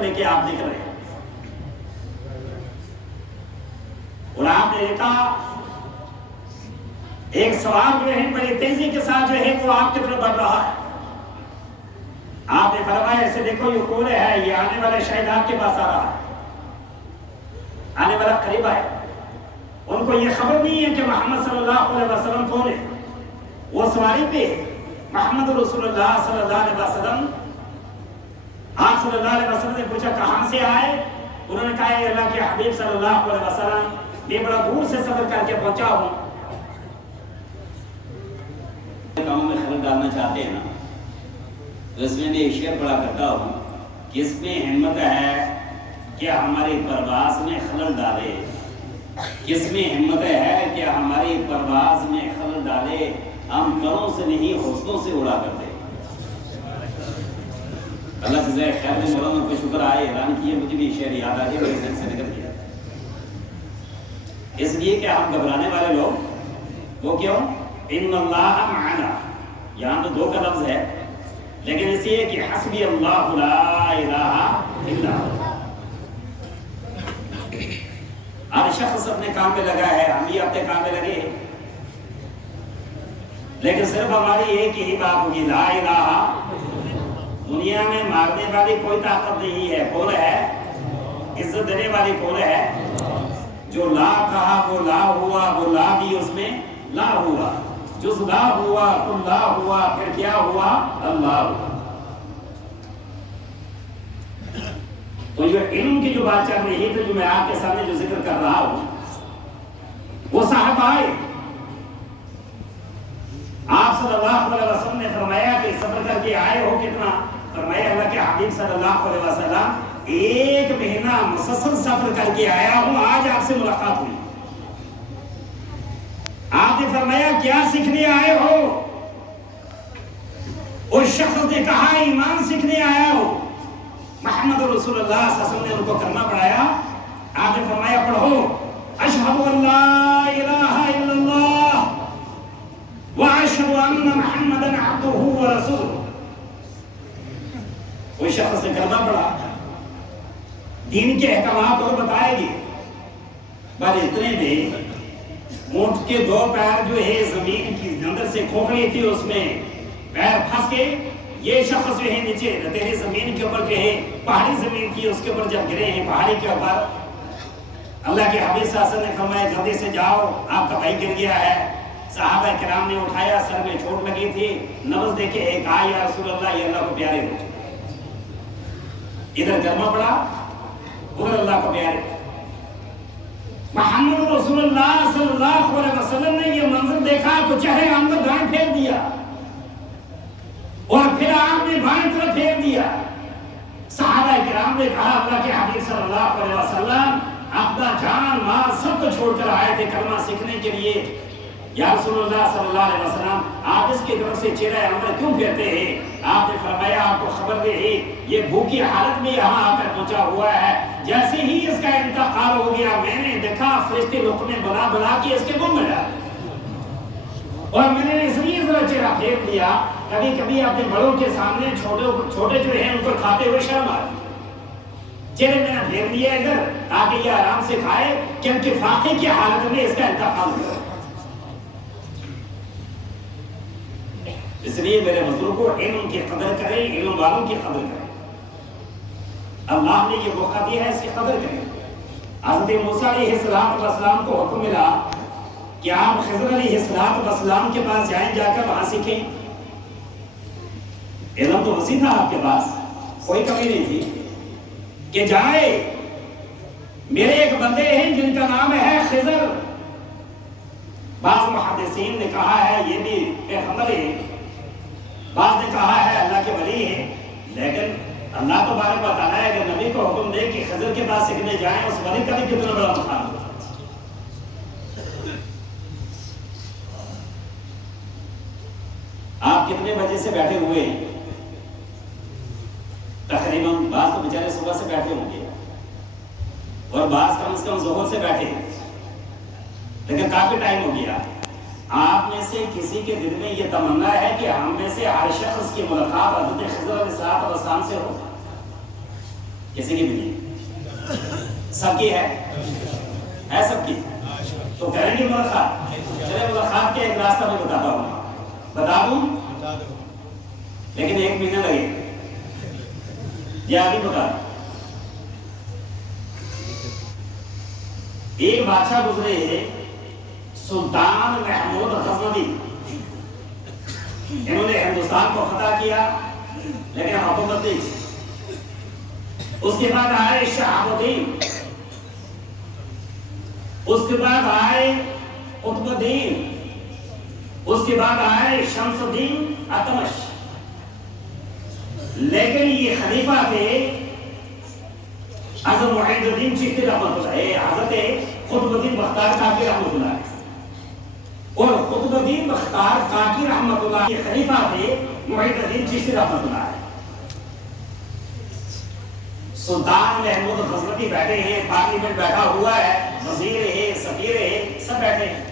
شکل لے کے آپ نکل رہے ہیں، اور آپ نے دیکھا ایک سوار جو ہے بڑی تیزی کے ساتھ جو ہے وہ آپ کی طرف بڑھ رہا ہے. آپ نے فرمایا ایسے دیکھو یہ کون ہے، یہ آنے والا شاید آپ کے پاس آ رہا ہے، آنے والا قریب ہے. ان کو یہ خبر نہیں ہے کہ محمد صلی اللہ علیہ وسلم کون ہے. وہ سواری پہ محمد رسول اللہ صلی اللہ علیہ وسلم. آپ صلی اللہ علیہ وسلم نے پوچھا کہاں سے آئے؟ انہوں نے کہا اللہ کے حبیب صلی اللہ علیہ وسلم میں بڑا دور سے سفر کر کے پہنچا ہوں. کاموں میں خلل ڈالنا چاہتے ہیں نا، تو اس میں میں ایک شعر پڑھا کرتا ہوں کہ اس میں ہمت ہے کہ ہماری پرواز میں خلل ڈالے، کس میں ہمت ہے کہ ہماری پرواز میں خلل ڈالے، ہم پروں سے نہیں حسنوں سے اڑا کرتے. اللہ جزائے خیر دے. مولانا کو شکر آئے اعلان کیے، مجھے بھی شعر یاد آ گیا، میرے ذہن سے نکل گیا. اس لیے کہ ہم گھبرانے والے لوگ وہ کیوں؟ ان اللہ معنا، یہاں تو دو کا لفظ ہے لیکن اس لیے کہ حسبی اللہ لا الہ الا اللہ. ہر شخص اپنے کام پہ لگا ہے، ہم بھی اپنے کام پہ لگے، لیکن صرف ہماری ایک ہی بات ہوگی لا الہ. دنیا میں مارنے والی کوئی طاقت نہیں ہے. کون ہے؟ عزت دینے والی کون ہے؟ جو لا کہا وہ لا ہوا، وہ لا بھی اس میں لا ہوا. جز لا ہوا تو لا ہوا، پھر کیا ہوا؟ اللہ ہوا. تو یہ علم کی جو بات چل رہی ہے، تو جو میں آپ کے سامنے جو ذکر کر رہا ہوں، وہ صاحب آئے. آپ صلی اللہ علیہ وسلم نے فرمایا کہ سفر کر کے آئے ہو کتنا؟ فرمایا اللہ کے حبیب صلی اللہ علیہ وسلم 1 مہینہ مسلسل سفر کر کے آیا ہوں، آج آپ سے ملاقات ہوئی. آپ نے فرمایا کیا سیکھنے آئے ہو؟ اس شخص نے کہا ایمان سیکھنے آیا ہو. محمد رسول اللہ صلی اللہ علیہ وسلم نے ان کو کلمہ پڑھایا. آپ نے فرمایا پڑھو اشہد ان لا الہ الا اللہ واشہد ان محمدا عبدہ ورسولہ. کوئی شخص نے کلمہ پڑھا، دین کے احکامات اور بتائے گی، پر اتنے میں اونٹ کے 2 پیر جو ہے زمین کی اندر سے کھوکھلی تھی، اس میں پیر پھنس کے یہ شخص جو ہے نیچے ریتیلی زمین کے اوپر جو ہے پہاڑی زمین تھی اس کے اوپر جب گرے ہیں پہاڑی کے اوپر، اللہ کے حبیب صلی اللہ علیہ وسلم نے فرمایا جلدی سے جاؤ آپ کا بھائی گر گیا ہے. صحابہ کرام نے اٹھایا، سر میں چوٹ لگی تھی، نبض دیکھے ایک آیا یا رسول اللہ یہ اللہ کو پیارے ہو. ادھر کلمہ پڑا، ادھر اللہ کو پیارے. محمد رسول اللہ صلی اللہ علیہ وسلم نے یہ منظر دیکھا تو چہرے اندر دائیں پھیر دیا اور پھر آپ نے بائیں طرف پھیر دیا. صحابہ کرام نے کہا اللہ کے حبیب صلی اللہ علیہ وسلم اپنا جان مال سب کو چھوڑ کر آئے تھے کلمہ سیکھنے کے لیے، یا رسول اللہ صلی اللہ علیہ وسلم آپ اس کی طرف سے چہرہ انور کیوں پھیرتے ہیں؟ آپ نے فرمایا آپ کو خبر دے ہے یہ بھوکی حالت میں یہاں آ کر پہنچا ہوا ہے، جیسے ہی اس کا انتقال ہو گیا میں نے دیکھا فرشتے لقمے بنا بنا کے اس کے منہ میں ڈالے، اور میں نے اس لیے ذرا چہرہ پھیر دیا. کبھی کبھی اپنے بڑوں کے سامنے چھوٹے جو ہیں ان کو کھاتے ہوئے شرم آتی، چہرے میں نے پھیر دیا ادھر تاکہ یہ آرام سے کھائے، کیونکہ فاقے کی حالت میں اس کا انتقال ہوا. اس لیے میرے بزرگوں علم کی قدر کریں، علم والوں کی قدر کریں. اللہ نے یہ موقع دیا ہے، اس کی قدر کریں. حضرت موسیٰ علیہ السلام کو حکم ملا کہ آپ خضر علیہ السلام کے پاس جائیں، جا کر وہاں سیکھیں. علم تو وسیع تھا آپ کے پاس، کوئی کمی نہیں تھی کہ جائے. میرے ایک بندے ہیں جن کا نام ہے خضر. بعض محدثین نے کہا ہے یہ بھی پیغمبر ہے، بعض نے کہا ہے اللہ کے ولی ہیں، لیکن اللہ تبارک و تعالیٰ اگر نبی کو حکم دے کہ خضر کے پاس سیکھنے جائیں، اس ولی کا بھی کتنا بڑا مقام ہوگا. آپ کتنے بجے سے بیٹھے ہوئے ہیں؟ تقریباً بعض تو بیچارے صبح سے بیٹھے ہوں گے اور بعض کم از کم ظہر سے بیٹھے ہیں، لیکن کافی ٹائم ہو گیا. آپ میں سے کسی کے دل میں یہ تمنا ہے کہ ہم میں سے ہر شخص کی ملاقات حضرت خضر علیہ السلام سے ہو؟ کسی کی بھی نہیں، سب کی ہے سب کی، تو کریں گے ملاقات؟ چلے ملاقات کے ایک راستہ میں بتاتا ہوں، بتا دوں لیکن 1 مہینہ لگے، یہ آگے بتا دوں۔ ایک بادشاہ گزرے سلطان محمود غزنوی، انہوں نے ہندوستان کو فتح کیا لیکن حکومت نہیں۔ اس کے بعد آئے شہاب الدین، اس کے بعد آئے قطب الدین، اس کے بعد آئے شمس الدین التمش، لیکن یہ خلیفہ تھے حضرت محی الدین چشتی رحمۃ اللہ، حضرت قطب الدین بختیار کاکی رحمۃ اللہ، اور قطب الدین بختیار کاکی رحمۃ اللہ یہ خلیفہ تھے محی الدین چشتی رحمۃ اللہ۔ سلطان محمود غزنوی بیٹھے ہیں، پارلیمنٹ بیٹھا ہوا ہے، وزیر ہے، سفیر ہے، سب بیٹھے ہیں،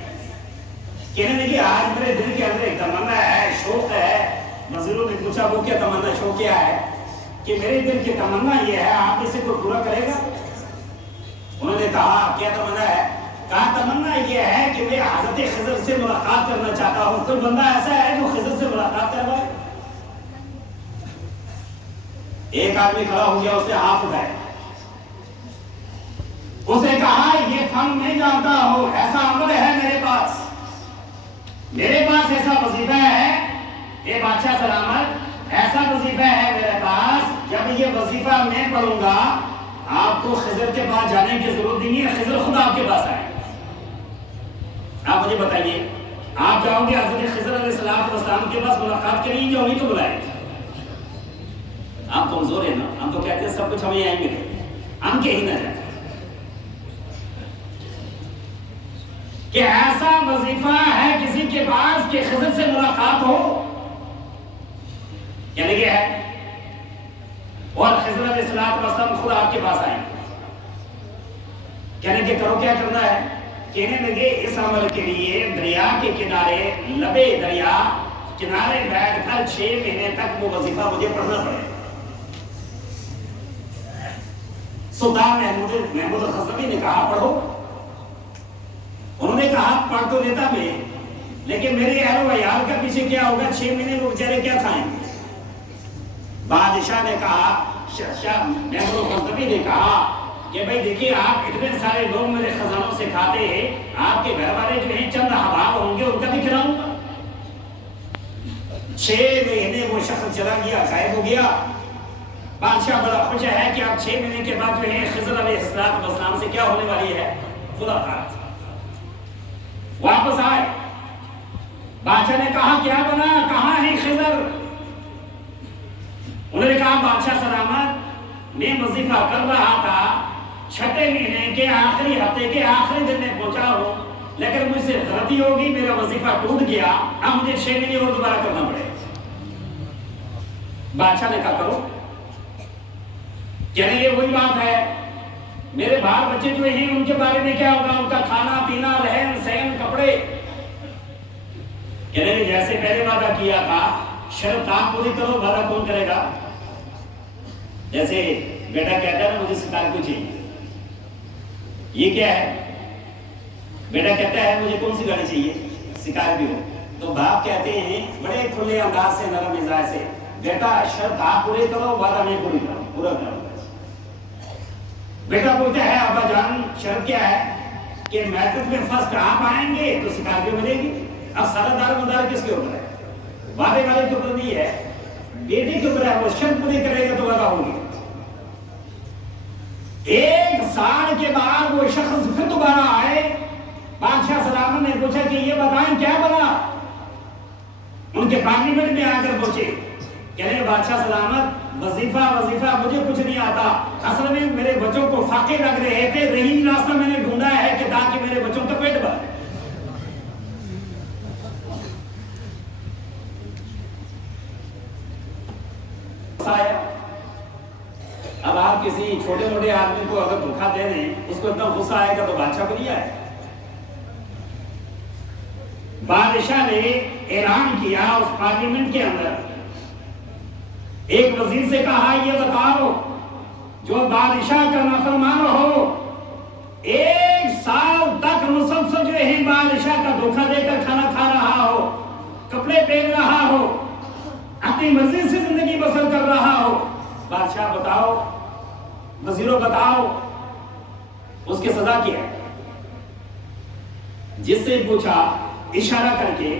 کہنے لگے آج میرے دل کے اندر ایک تمنا ہے، شوق ہے۔ وزیروں نے پوچھا وہ کیا تمنا، شوق کیا ہے؟ کہ میرے دل کی تمنا یہ ہے، آپ اسے کوئی پورا کرے گا؟ انہوں نے کہا کیا تمنا ہے؟ کہا تمنا یہ ہے کہ میں حضرت خضر سے ملاقات کرنا چاہتا ہوں، کوئی بندہ ایسا ہے جو خضر سے ملاقات کروائے؟ ایک آدمی کھڑا ہو گیا، اس نے ہاتھ اٹھائے، اس نے کہا یہ فن نہیں جانتا ہوں، ایسا عمل ہے میرے پاس ایسا وظیفہ ہے، اے بادشاہ سلامت، ایسا وظیفہ ہے میرے پاس، جب یہ وظیفہ میں پڑھوں گا آپ کو خضر کے پاس جانے کی ضرورت نہیں ہے، خضر خود آپ کے پاس آئے۔ آپ مجھے بتائیے، آپ جاؤ گے حضرت خضر علیہ السلام کے پاس ملاقات کے لیے، جو انہیں کو بلائے؟ ہم کمزور ہیں نا، ہم تو کہتے ہیں سب کچھ ہمیں آئیں گے، ہم کے ہی نہ جائیں کہ ایسا وظیفہ ہے کسی کے پاس کہ خضر سے ملاقات ہو، یعنی کہ ہے، اور خضر علیہ السلام خود آپ کے پاس آئیں، کہنے کے کرو کیا کرنا ہے؟ کہنے لگے اس عمل کے لیے دریا کے کنارے، لبے دریا کنارے بیٹھ کر 6 مہینے تک وہ وظیفہ مجھے پڑھنا پڑے۔ سلطان محمود غزنوی نے کہا پڑھو، انہوں نے کہا پڑھ تو لیتا میں، لیکن میرے اہل و عیال کا پیچھے کیا ہوگا؟ 6 مہینے وہ بیچارے کیا کھائیں گے؟ بادشاہ نے کہا، شاہ محمود غزنوی نے کہا کہ بھائی دیکھیے آپ اتنے سارے لوگ میرے خزانوں سے کھاتے ہیں، آپ کے گھر والے جو ہیں چند احباب ہوں گے، ان کا بھی کھلاؤں گا۔ 6 مہینے وہ شخص چلا گیا، غائب ہو گیا۔ بادشاہ بڑا خوش ہے کہ اب 6 مہینے کے بعد جو ہے خضر علیہ السلام سے کیا ہونے والی ہے؟ ملاقات۔ واپس آئے، بادشاہ نے کہا کیا بنا، کہاں ہے خضر؟ انہوں نے کہا بادشاہ سلامت، میں وظیفہ کر رہا تھا، 6 مہینے کے آخری ہفتے کے آخری دن میں پہنچا ہوں، لیکن مجھ سے غلطی ہوگی، میرا وظیفہ ٹوٹ گیا، اب مجھے 6 مہینے اور دوبارہ کرنا پڑے۔ بادشاہ نے کہا کرو، کہنے یہ وہی بات ہے، میرے بال بچے جو ہیں ان کے بارے میں کیا ہوگا، ان کا کھانا پینا، رہن سہن، کپڑے؟ کہنے جیسے پہلے وعدہ کیا تھا، شرط آپ پوری کرو، وعدہ کون کرے گا؟ جیسے بیٹا کہتا ہے نا مجھے سکارپیو چاہیے، یہ کیا ہے؟ بیٹا کہتا ہے مجھے کون سی گاڑی چاہیے؟ سکارپیو۔ تو باپ کہتے ہیں بڑے کھلے انداز سے، نرم مزاج سے، بیٹا شرط آپ پوری کرو، وعدہ میں پورا کرو۔ بیٹا پوچھتا ہے ابا جان شرط کیا ہے؟ کہ میٹرک میں فرسٹ آپ آئیں گے تو سکارپیو ملے گی۔ اب سارا دار مدار کس کے اوپر ہے؟ وعدے والے کے اوپر نہیں ہے، بیٹے کے اوپر ہے، وہ شرط پوری کرے گا تو وعدہ ہوگی۔ 1 سال کے بعد وہ شخص پھر دوبارہ آئے، بادشاہ سلامت نے پوچھا کہ یہ بتائیں کیا بنا؟ ان کے پارلیمنٹ میں آ کر پوچھے، کہنے بادشاہ سلامت وظیفہ مجھے کچھ نہیں آتا، اصل میں میرے بچوں کو فاقے لگ رہے تھے، رحیم راستہ میں نے ڈھونڈا ہے کہ تاکہ میرے بچوں کا پیٹ بھرے۔ اب آپ کسی چھوٹے موٹے آدمی کو اگر دھوکہ دے دیں، اس کو اتنا غصہ آئے گا تو بادشاہ کو نہیں آئے۔ بادشاہ نے اعلان کیا اس پارلیمنٹ کے اندر، ایک وزیر سے کہا یہ بتاؤ جو بادشاہ کا نافرمان ہو، 1 سال تک مسلسل جو ہے بادشاہ کا دھوکہ دے کر کھانا کھا رہا ہو، کپڑے پہن رہا ہو، اپنی مرضی سے زندگی بسر کر رہا ہو، بادشاہ بتاؤ، وزیروں بتاؤ اس کی سزا کیا ہے؟ جس سے پوچھا اشارہ کر کے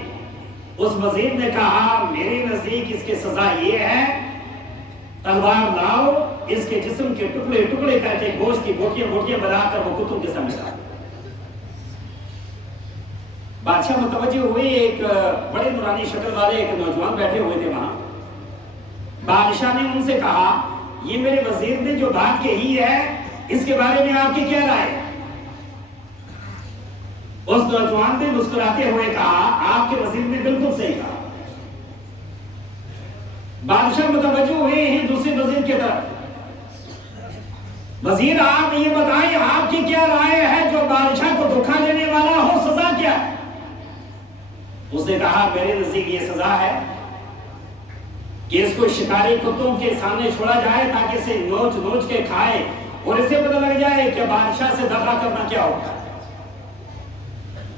اس وزیر نے کہا میرے نزدیک اس کی سزا یہ ہے، تلوار لاؤ، اس کے جسم کے ٹکڑے ٹکڑے کر کے گوشت کی بوٹیاں بوٹیاں بنا کر وہ کتوں کے سامنے ڈال۔ بادشاہ متوجہ ہوئے، ایک بڑے نورانی شکل والے ایک نوجوان بیٹھے ہوئے تھے وہاں۔ بادشاہ نے ان سے کہا یہ میرے وزیر نے جو بات کہی ہے اس کے بارے میں آپ کی کیا رائے؟ اس نوجوان نے مسکراتے ہوئے کہا آپ کے وزیر نے بالکل صحیح کہا۔ بادشاہ متوجہ ہوئے ہیں دوسرے وزیر کی طرف، وزیر آپ یہ بتائیں آپ کی کیا رائے ہے، جو بادشاہ کو دھوکہ دینے والا ہو سزا کیا ہے؟ اس نے کہا میرے نزدیک یہ سزا ہے کہ اس کو شکاری کتوں کے سامنے چھوڑا جائے تاکہ اسے نوچ نوچ کے کھائے اور اسے پتہ لگ جائے کہ بادشاہ سے دفع کرنا کیا ہوتا ہے۔